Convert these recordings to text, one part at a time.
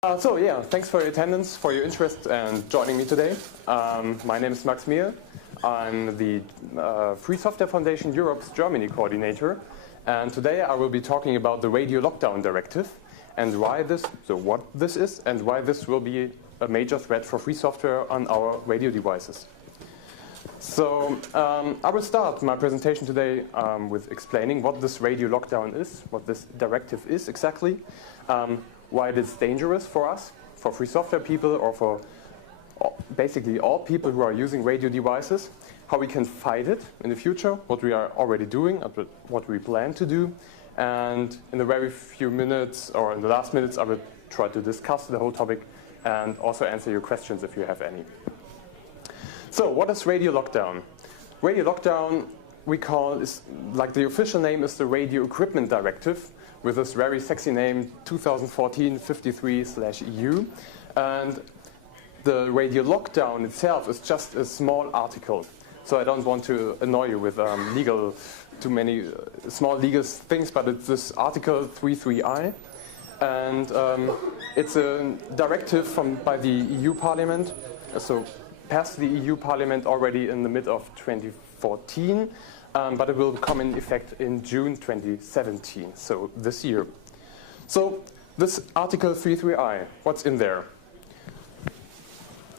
Thanks for your attendance, for your interest and joining me today. My name is Max Mier. I'm the Free Software Foundation Europe's Germany coordinator, and today I will be talking about the Radio Lockdown Directive and what this is and why this will be a major threat for free software on our radio devices. So I will start my presentation today with explaining what this radio lockdown is, what this directive is exactly, why it is dangerous for us, for free software people, or for basically all people who are using radio devices, how we can fight it in the future, what we are already doing, what we plan to do, and in the very few minutes, or in the last minutes, I will try to discuss the whole topic and also answer your questions if you have any. So, what is radio lockdown? Radio lockdown, we call, is like the official name is the Radio Equipment Directive, with this very sexy name 2014-53/EU, and the radio lockdown itself is just a small article. So I don't want to annoy you with too many small legal things, but it's this Article 33I, and it's a directive by the EU Parliament. So passed the EU Parliament already in the mid of 2014. But it will come in effect in June 2017, so this year. So this Article 33I, what's in there?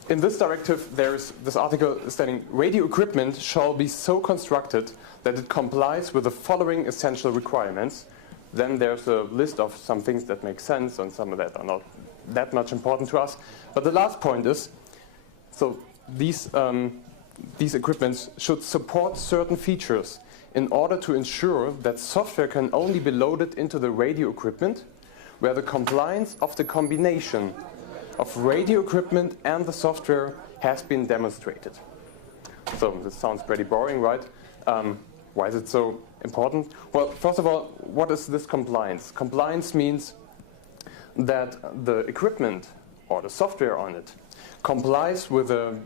In this directive, there is this article stating, radio equipment shall be so constructed that it complies with the following essential requirements. Then there's a list of some things that make sense, and some of that are not that much important to us. But the last point is, so these equipments should support certain features in order to ensure that software can only be loaded into the radio equipment where the compliance of the combination of radio equipment and the software has been demonstrated. So this sounds pretty boring, right? Why is it so important? Well, first of all, what is this compliance? Compliance means that the equipment or the software on it complies with the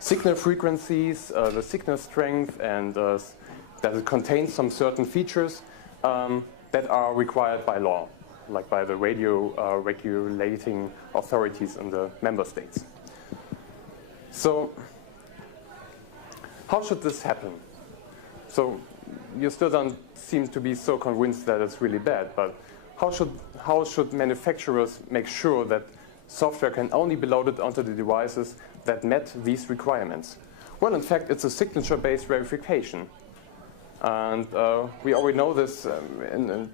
signal frequencies, the signal strength, and that it contains some certain features that are required by law, like by the radio regulating authorities in the member states. So, how should this happen? So, you still don't seem to be so convinced that it's really bad, but how should manufacturers make sure that software can only be loaded onto the devices that met these requirements? Well, in fact, it's a signature-based verification. And we already know this in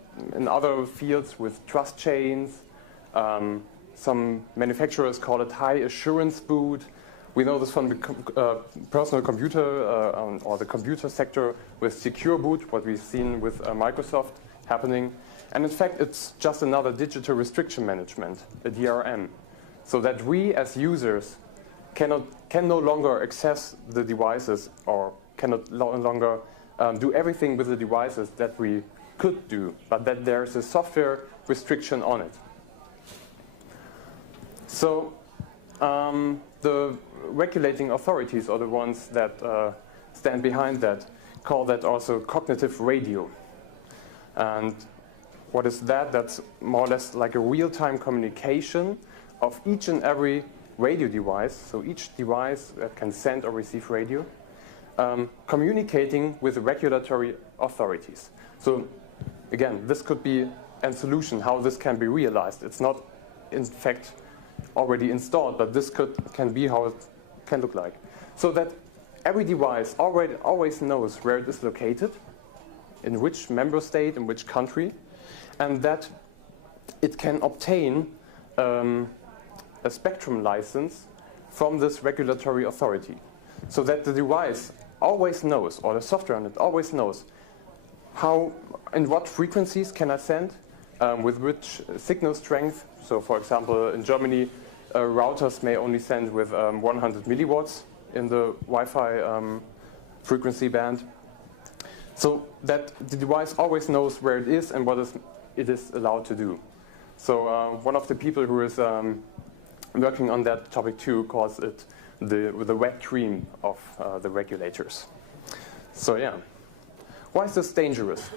other fields with trust chains. Some manufacturers call it high assurance boot. We know this from the personal computer or the computer sector with secure boot, what we've seen with Microsoft happening. And in fact, it's just another digital restriction management, a DRM, so that we as users can no longer access the devices or cannot no longer do everything with the devices that we could do, but that there's a software restriction on it. So the regulating authorities are the ones that stand behind that, call that also cognitive radio. And what is that? That's more or less like a real-time communication of each and every radio device, so each device that can send or receive radio, communicating with the regulatory authorities. So again, this could be a solution, how this can be realized. It's not, in fact, already installed, but this can be how it can look like. So that every device always knows where it is located, in which member state, in which country, and that it can obtain a spectrum license from this regulatory authority, so that the device always knows, or the software on it always knows, how and what frequencies can I send, with which signal strength. So for example, in Germany, routers may only send with 100 milliwatts in the Wi-Fi frequency band, so that the device always knows where it is and what it is allowed to do. So one of the people who is working on that topic too calls it the wet dream of the regulators. So yeah, why is this dangerous?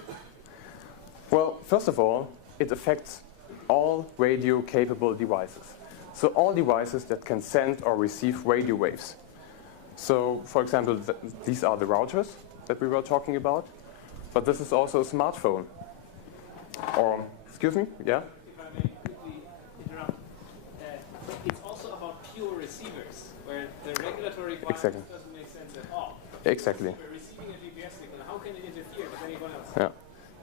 Well, first of all, it affects all radio-capable devices. So all devices that can send or receive radio waves. So, for example, these are the routers that we were talking about, but this is also a smartphone. Or, excuse me, yeah? If I may quickly interrupt, it's also about pure receivers, where the regulatory requirements doesn't make sense at all. Exactly. We're receiving a GPS signal. How can it interfere with anyone else? Yeah.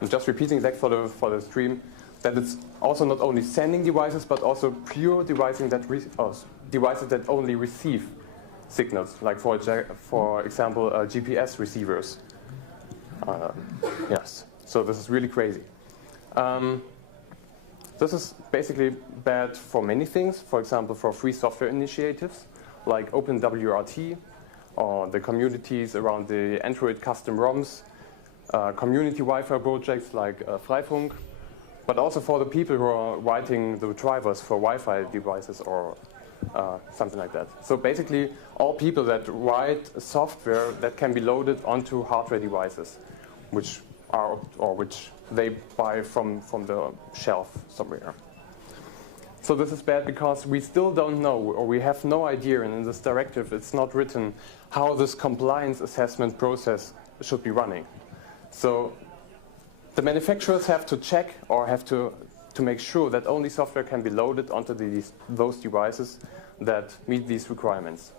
I'm just repeating that for the stream, that it's also not only sending devices, but also pure devices that only receive signals, like for example, GPS receivers. Yes. So this is really crazy. This is basically bad for many things. For example, for free software initiatives like OpenWRT, or the communities around the Android custom ROMs, community Wi-Fi projects like Freifunk, but also for the people who are writing the drivers for Wi-Fi devices or something like that. So basically, all people that write software that can be loaded onto hardware devices, which they buy from the shelf somewhere. So this is bad because we still don't know, or we have no idea, and in this directive it's not written how this compliance assessment process should be running. So the manufacturers have to check or have to make sure that only software can be loaded onto those devices that meet these requirements.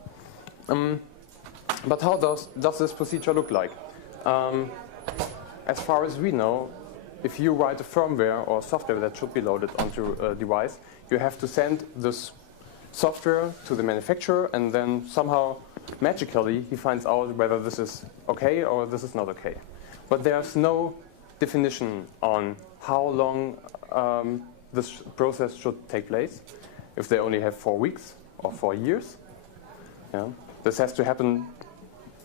But how does this procedure look like? As far as we know, if you write a firmware or software that should be loaded onto a device, you have to send this software to the manufacturer, and then somehow, magically, he finds out whether this is okay or this is not okay. But there's no definition on how long this process should take place, if they only have 4 weeks or 4 years. Yeah. This has to happen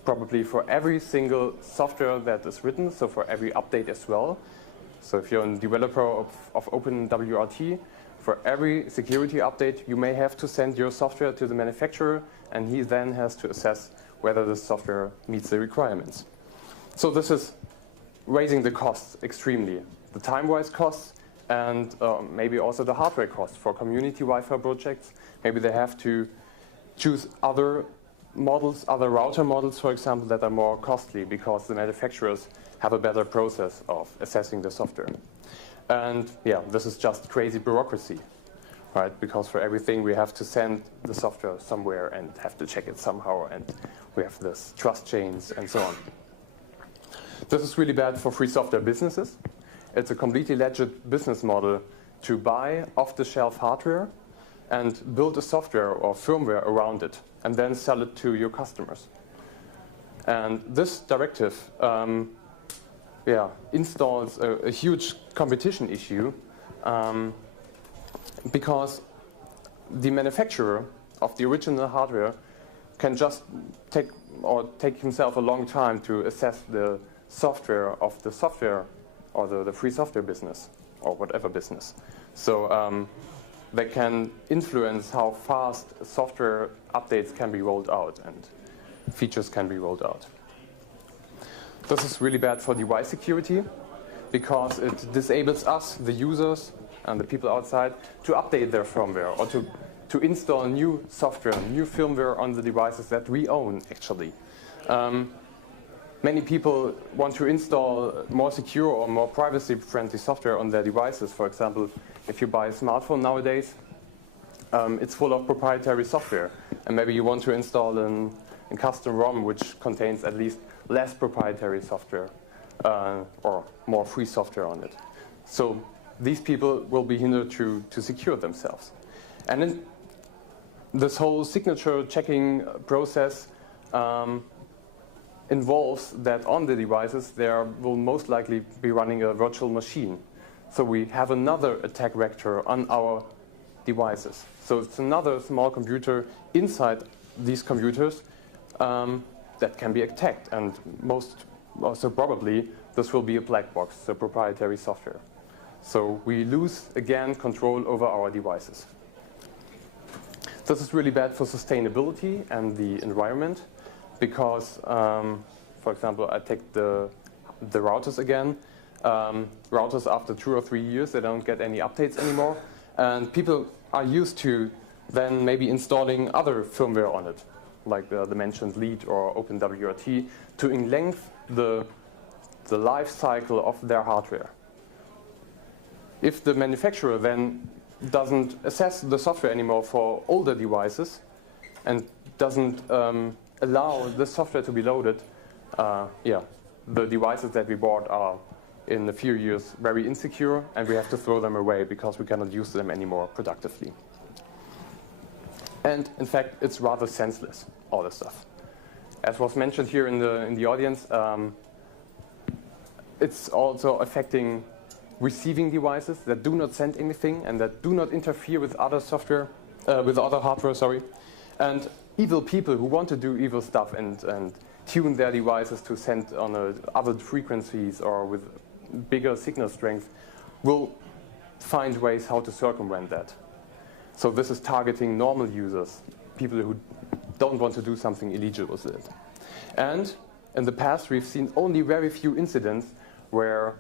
probably for every single software that is written, so for every update as well. So if you're a developer of OpenWRT, for every security update, you may have to send your software to the manufacturer, and he then has to assess whether the software meets the requirements. So this is raising the costs extremely, the time-wise costs, and maybe also the hardware costs for community Wi-Fi projects. Maybe they have to choose other models, other router models, for example, that are more costly because the manufacturers have a better process of assessing the software. And yeah, this is just crazy bureaucracy, right? Because for everything we have to send the software somewhere and have to check it somehow, and we have this trust chains and so on. This is really bad for free software businesses. It's a completely legit business model to buy off-the-shelf hardware and build a software or firmware around it, and then sell it to your customers. And this directive installs a huge competition issue because the manufacturer of the original hardware can just take himself a long time to assess the software of the software or the free software business or whatever business. So they can influence how fast software updates can be rolled out and features can be rolled out. This is really bad for device security because it disables us, the users and the people outside, to update their firmware or to install new software, new firmware on the devices that we own, actually. Many people want to install more secure or more privacy-friendly software on their devices. For example, if you buy a smartphone nowadays, it's full of proprietary software. And maybe you want to install a custom ROM which contains at least less proprietary software or more free software on it. So these people will be hindered to secure themselves. And then this whole signature checking process involves that on the devices there will most likely be running a virtual machine. So we have another attack vector on our devices. So it's another small computer inside these computers that can be attacked, and most also probably this will be a black box, so proprietary software. So we lose again control over our devices. This is really bad for sustainability and the environment because, for example, I take the routers again. routers after 2 or 3 years. They don't get any updates anymore. And people are used to then maybe installing other firmware on it, like the mentioned Lead or OpenWRT, to lengthen the life cycle of their hardware. If the manufacturer then doesn't assess the software anymore for older devices and doesn't allow the software to be loaded, the devices that we bought are in a few years very insecure, and we have to throw them away because we cannot use them anymore productively. And in fact, it's rather senseless, all this stuff. As was mentioned here in the audience, it's also affecting receiving devices that do not send anything and that do not interfere with other software, with other hardware, sorry. And evil people who want to do evil stuff and tune their devices to send on other frequencies or with bigger signal strength will find ways how to circumvent that. So this is targeting normal users, people who don't want to do something illegal with it. And in the past, we've seen only very few incidents where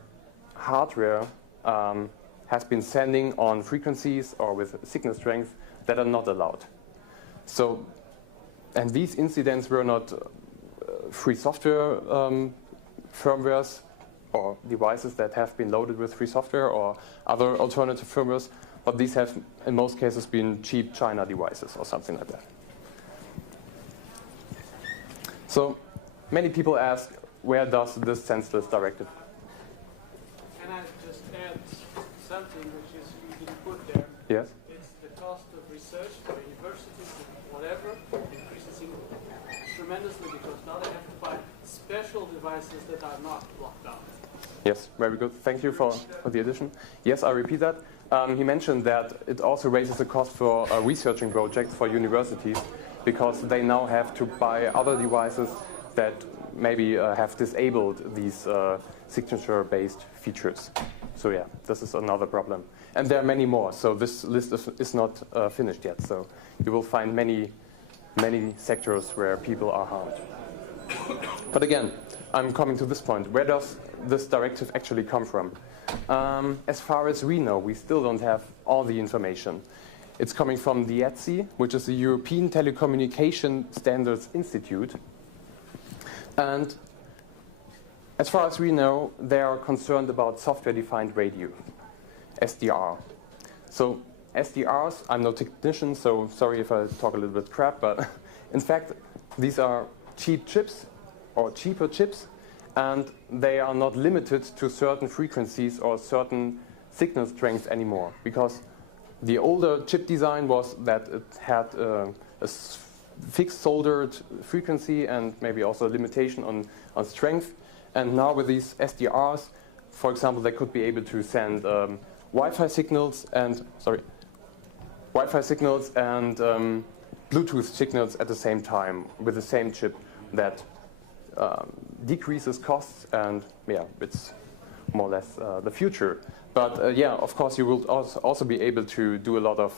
hardware has been sending on frequencies or with signal strength that are not allowed. So, and these incidents were not free software firmwares or devices that have been loaded with free software or other alternative firmwares, but these have, in most cases, been cheap China devices or something like that. So, many people ask, where does this senseless directive? Can I just add something which is usually put there? Yes. It's the cost of research for universities and whatever increasing tremendously because now they have to buy special devices that are not locked down. Yes, very good. Thank you for the addition. Yes, I repeat that. He mentioned that it also raises the cost for researching projects for universities because they now have to buy other devices that maybe have disabled these signature-based features. So yeah, this is another problem. And there are many more, so this list is not finished yet. So you will find many sectors where people are harmed. But again, I'm coming to this point. Where does this directive actually come from? As far as we know, we still don't have all the information. It's coming from the ETSI, which is the European Telecommunication Standards Institute. And as far as we know, they are concerned about software-defined radio, SDR. So SDRs, I'm no technician, so sorry if I talk a little bit crap, but in fact, these are cheap chips or cheaper chips, and they are not limited to certain frequencies or certain signal strengths anymore, because the older chip design was that it had a fixed soldered frequency and maybe also a limitation on strength. And now with these SDRs, for example, they could be able to send Wi-Fi signals and Bluetooth signals at the same time with the same chip that decreases costs, and yeah, it's more or less the future. But yeah, of course, you will also be able to do a lot of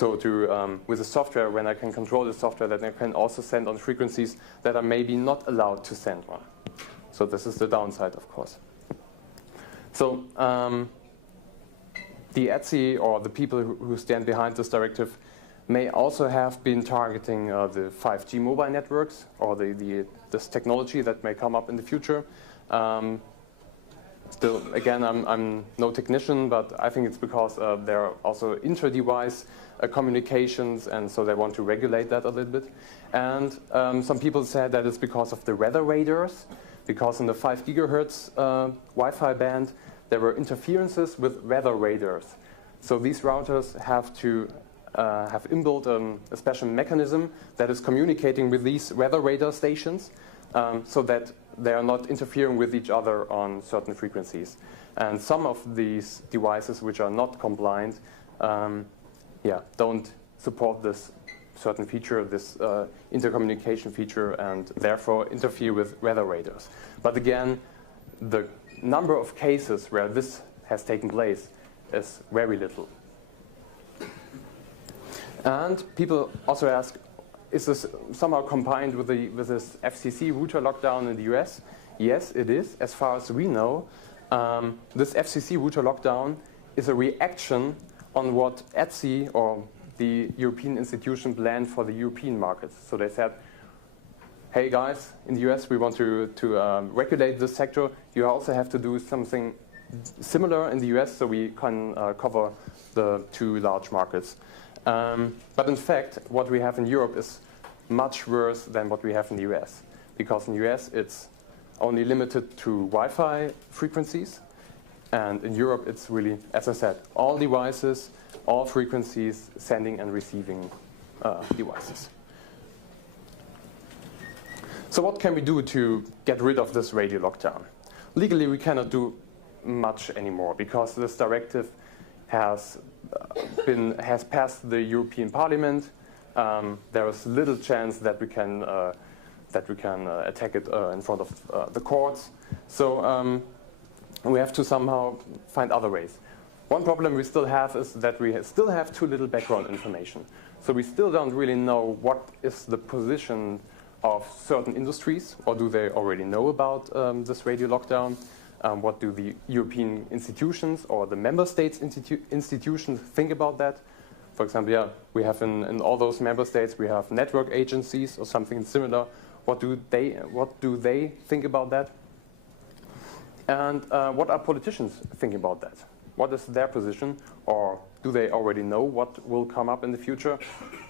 with the software, when I can control the software, that I can also send on frequencies that are maybe not allowed to send on. So this is the downside, of course. So the ETSI or the people who stand behind this directive may also have been targeting the 5G mobile networks or this technology that may come up in the future. Still, again, I'm no technician, but I think it's because there are also inter-device communications, and so they want to regulate that a little bit. And some people said that it's because of the weather radars, because in the 5 gigahertz Wi-Fi band, there were interferences with weather radars. So these routers have to have inbuilt a special mechanism that is communicating with these weather radar stations so that they are not interfering with each other on certain frequencies. And some of these devices which are not compliant don't support this certain feature, this intercommunication feature, and therefore interfere with weather radars. But again, the number of cases where this has taken place is very little. And people also ask, is this somehow combined with this FCC router lockdown in the US? Yes, it is, as far as we know. This FCC router lockdown is a reaction on what ETSI, or the European institution, planned for the European markets. So they said, hey guys, in the US we want to regulate this sector. You also have to do something similar in the US so we can cover the two large markets. But in fact, what we have in Europe is much worse than what we have in the US. Because in the US it's only limited to Wi-Fi frequencies. And in Europe it's really, as I said, all devices, all frequencies, sending and receiving devices. So what can we do to get rid of this radio lockdown? Legally we cannot do much anymore because this directive has passed the European Parliament. There is little chance that we can attack it in front of the courts. So we have to somehow find other ways. One problem we still have is that we still have too little background information. So we still don't really know what is the position of certain industries, or do they already know about this radio lockdown? What do the European institutions or the member states institutions think about that? For example, we have in all those member states, we have network agencies or something similar. What do they think about that? And what are politicians thinking about that? What is their position? Or do they already know what will come up in the future?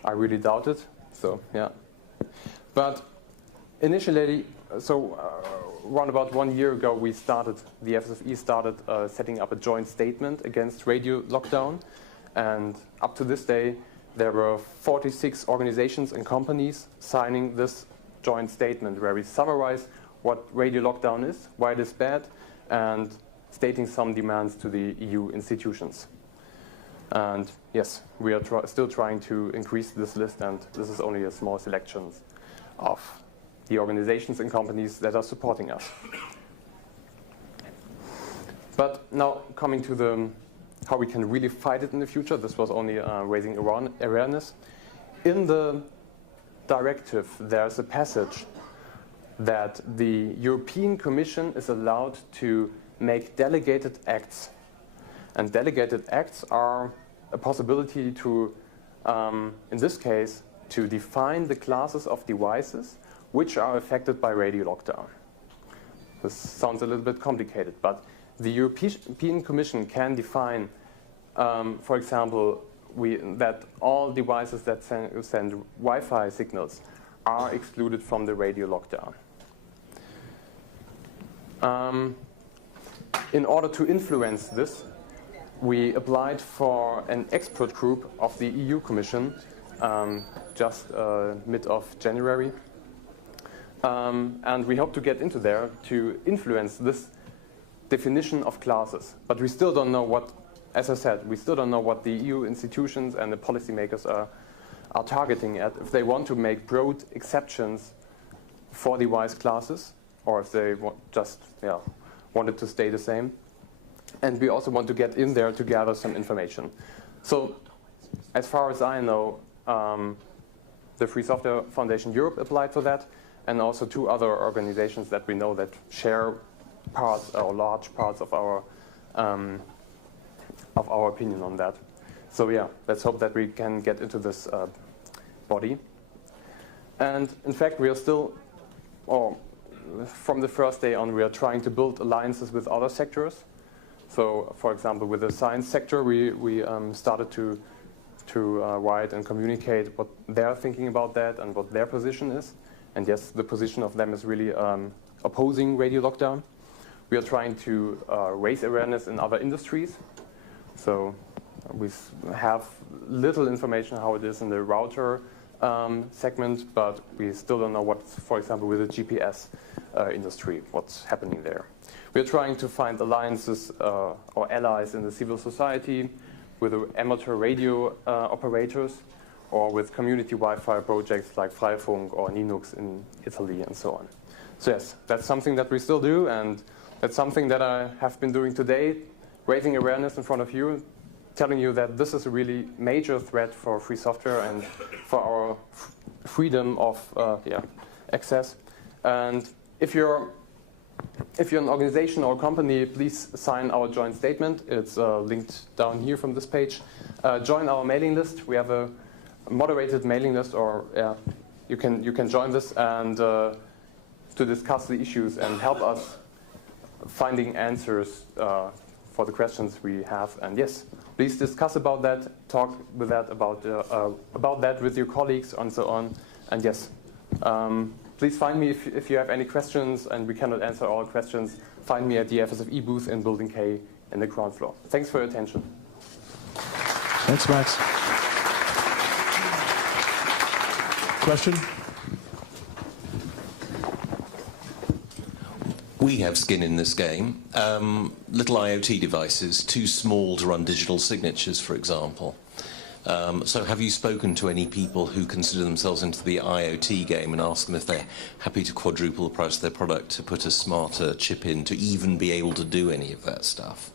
I really doubt it. So, yeah. But initially, around about 1 year ago, the FSFE started setting up a joint statement against radio lockdown. And up to this day, there were 46 organizations and companies signing this joint statement where we summarize what radio lockdown is, why it is bad, and stating some demands to the EU institutions. And yes, we are still trying to increase this list, and this is only a small selection of the organizations and companies that are supporting us. But now coming to how we can really fight it in the future, this was only raising awareness. In the directive, there's a passage that the European Commission is allowed to make delegated acts. And delegated acts are a possibility to, in this case, to define the classes of devices which are affected by radio lockdown. This sounds a little bit complicated, but the European Commission can define, for example, that all devices that send Wi-Fi signals are excluded from the radio lockdown. In order to influence this, we applied for an expert group of the EU Commission just mid of January. And we hope to get into there to influence this definition of classes. But we still don't know what, as I said, we still don't know what the EU institutions and the policymakers are targeting at. If they want to make broad exceptions for device classes, or if they want it to stay the same. And we also want to get in there to gather some information. So, as far as I know, the Free Software Foundation Europe applied for that, and also 2 other organizations that we know that share parts or large parts of our opinion on that. So yeah, let's hope that we can get into this body. And in fact, we are still, from the first day on, we are trying to build alliances with other sectors. So, for example, with the science sector, we started to write and communicate what they're thinking about that and what their position is. And yes, the position of them is really opposing radio lockdown. We are trying to raise awareness in other industries. So we have little information how it is in the router segment, but we still don't know what, for example, with the GPS industry, what's happening there. We are trying to find alliances or allies in the civil society with the amateur radio operators, or with community Wi-Fi projects like Freifunk or Linux in Italy and so on. So yes, that's something that we still do, and that's something that I have been doing today, raising awareness in front of you, telling you that this is a really major threat for free software and for our freedom of access. And if you're if you're an organization or a company, please sign our joint statement. It's linked down here from this page. Join our mailing list. We have a moderated mailing list, or you can join this and to discuss the issues and help us finding answers for the questions we have. And yes, please discuss about that. Talk with that about that with your colleagues and so on. And yes. Please find me if you have any questions and we cannot answer all questions. Find me at the FSFE booth in Building K in the ground floor. Thanks for your attention. Thanks, Max. Question? We have skin in this game. Little IoT devices, too small to run digital signatures, for example. So have you spoken to any people who consider themselves into the IoT game and asked them if they're happy to quadruple the price of their product to put a smarter chip in to even be able to do any of that stuff?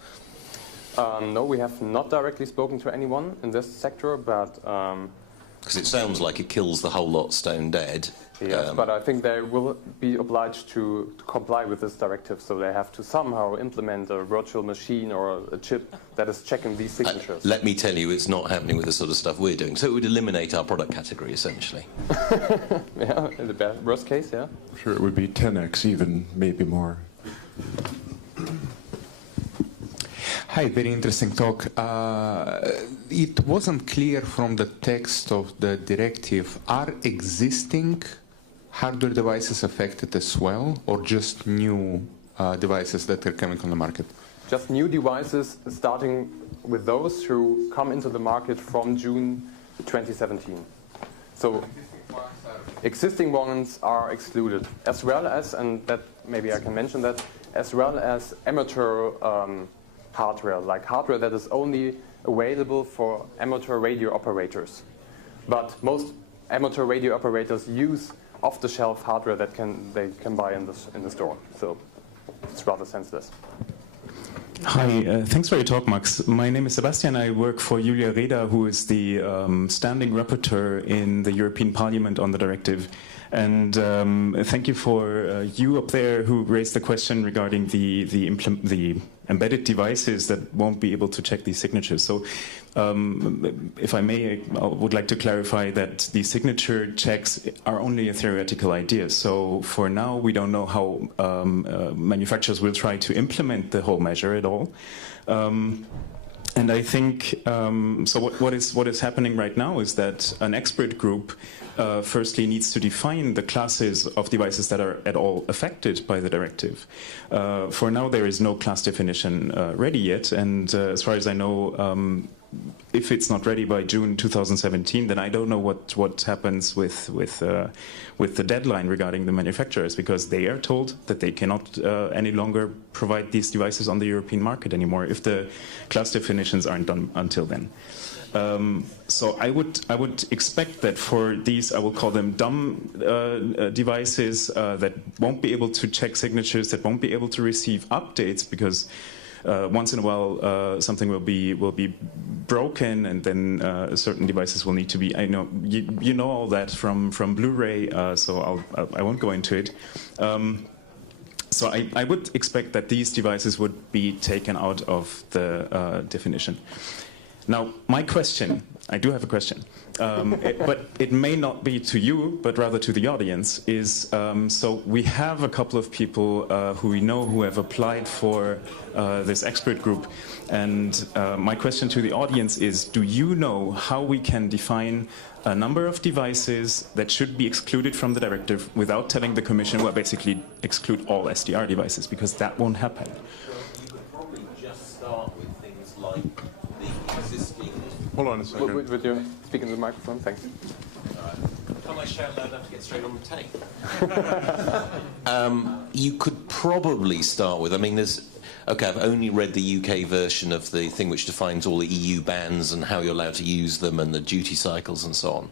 No, we have not directly spoken to anyone in this sector, but... Because it sounds like it kills the whole lot stone dead. Yes, but I think they will be obliged to comply with this directive, so they have to somehow implement a virtual machine or a chip that is checking these signatures. Let me tell you, it's not happening with the sort of stuff we're doing. So it would eliminate our product category, essentially. Yeah, in the worst case, yeah. Sure, it would be 10x, even maybe more. Hi, very interesting talk. It wasn't clear from the text of the directive, are existing hardware devices affected as well, or just new devices that are coming on the market? Just new devices, starting with those who come into the market from June 2017. So existing ones are excluded, as well as, and that maybe I can mention that, as well as amateur hardware, like hardware that is only available for amateur radio operators. But most amateur radio operators use off-the-shelf hardware that they can buy in the store. So it's rather senseless. Hi, thanks for your talk, Max. My name is Sebastian. I work for Julia Reda, who is the standing rapporteur in the European Parliament on the directive. And thank you for you up there who raised the question regarding the embedded devices that won't be able to check these signatures. So if I may, I would like to clarify that the signature checks are only a theoretical idea. So for now, we don't know how manufacturers will try to implement the whole measure at all. And I think, so what is happening right now is that an expert group firstly needs to define the classes of devices that are at all affected by the directive. For now, there is no class definition ready yet, and as far as I know, if it's not ready by June 2017, then I don't know what happens with the deadline regarding the manufacturers, because they are told that they cannot any longer provide these devices on the European market anymore if the class definitions aren't done until then. So I would expect that for these, I will call them dumb devices that won't be able to check signatures, that won't be able to receive updates, because once in a while something will be broken, and then certain devices will need to be. I know you know all that from Blu-ray, so I won't go into it. So I would expect that these devices would be taken out of the definition. Now, my question, I do have a question, but it may not be to you, but rather to the audience, is so we have a couple of people who we know who have applied for this expert group, and my question to the audience is, do you know how we can define a number of devices that should be excluded from the directive without telling the Commission, well, basically exclude all SDR devices, because that won't happen? You could probably just start with things like the existing... Hold on a second. Would you speak in the microphone? Thanks. Can I shout loud enough to get straight on the tape? You could probably start with, I mean, okay, I've only read the UK version of the thing which defines all the EU bans and how you're allowed to use them and the duty cycles and so on.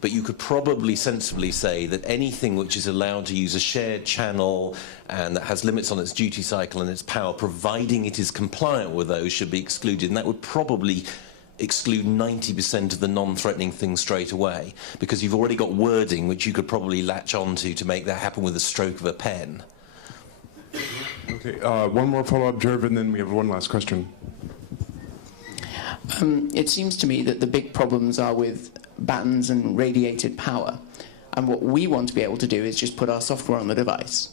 But you could probably sensibly say that anything which is allowed to use a shared channel and that has limits on its duty cycle and its power, providing it is compliant with those, should be excluded. And that would probably exclude 90% of the non-threatening things straight away, because you've already got wording which you could probably latch onto to make that happen with a stroke of a pen. Okay, one more follow-up, Jerv, and then we have one last question. It seems to me that the big problems are with bands and radiated power. And what we want to be able to do is just put our software on the device.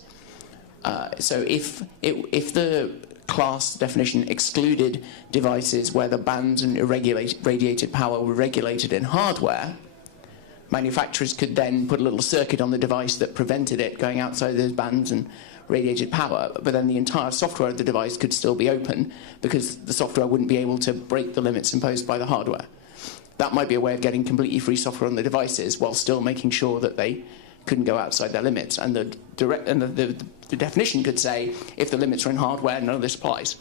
So if the class definition excluded devices where the bands and radiated power were regulated in hardware, manufacturers could then put a little circuit on the device that prevented it going outside those bands and radiated power, but then the entire software of the device could still be open because the software wouldn't be able to break the limits imposed by the hardware. That might be a way of getting completely free software on the devices while still making sure that they couldn't go outside their limits. And the definition could say, if the limits are in hardware, none of this applies.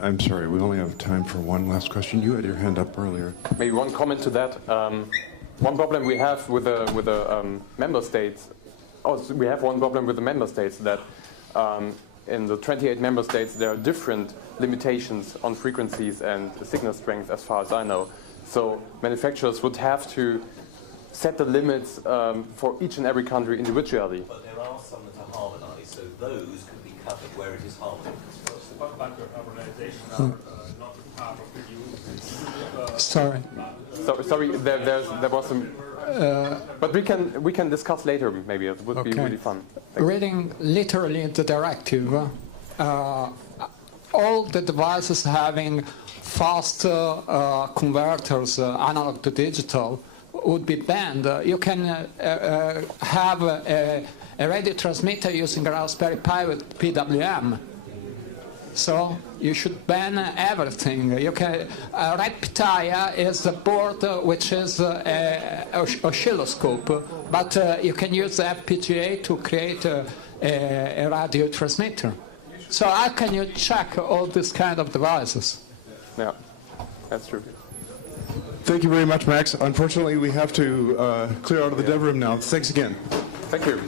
I'm sorry, we only have time for one last question. You had your hand up earlier. Maybe one comment to that. One problem we have with the member states. We have one problem with the member states that in the 28 member states there are different limitations on frequencies and signal strength, as far as I know. So manufacturers would have to set the limits for each and every country individually. But there are some that are harmonised, so those could be covered where it is harmonised. Sorry. Sorry, there was some. But we can discuss later. Maybe it would be really fun. Reading literally the directive, all the devices having fast converters, analog to digital, would be banned. You can have a radio transmitter using a Raspberry Pi with PWM. So you should ban everything. You can. Red Pitaya is the board which is an oscilloscope, but you can use the FPGA to create a radio transmitter. So how can you check all these kind of devices? Yeah, that's true. Thank you very much, Max. Unfortunately, we have to clear out of the dev room now. Thanks again. Thank you.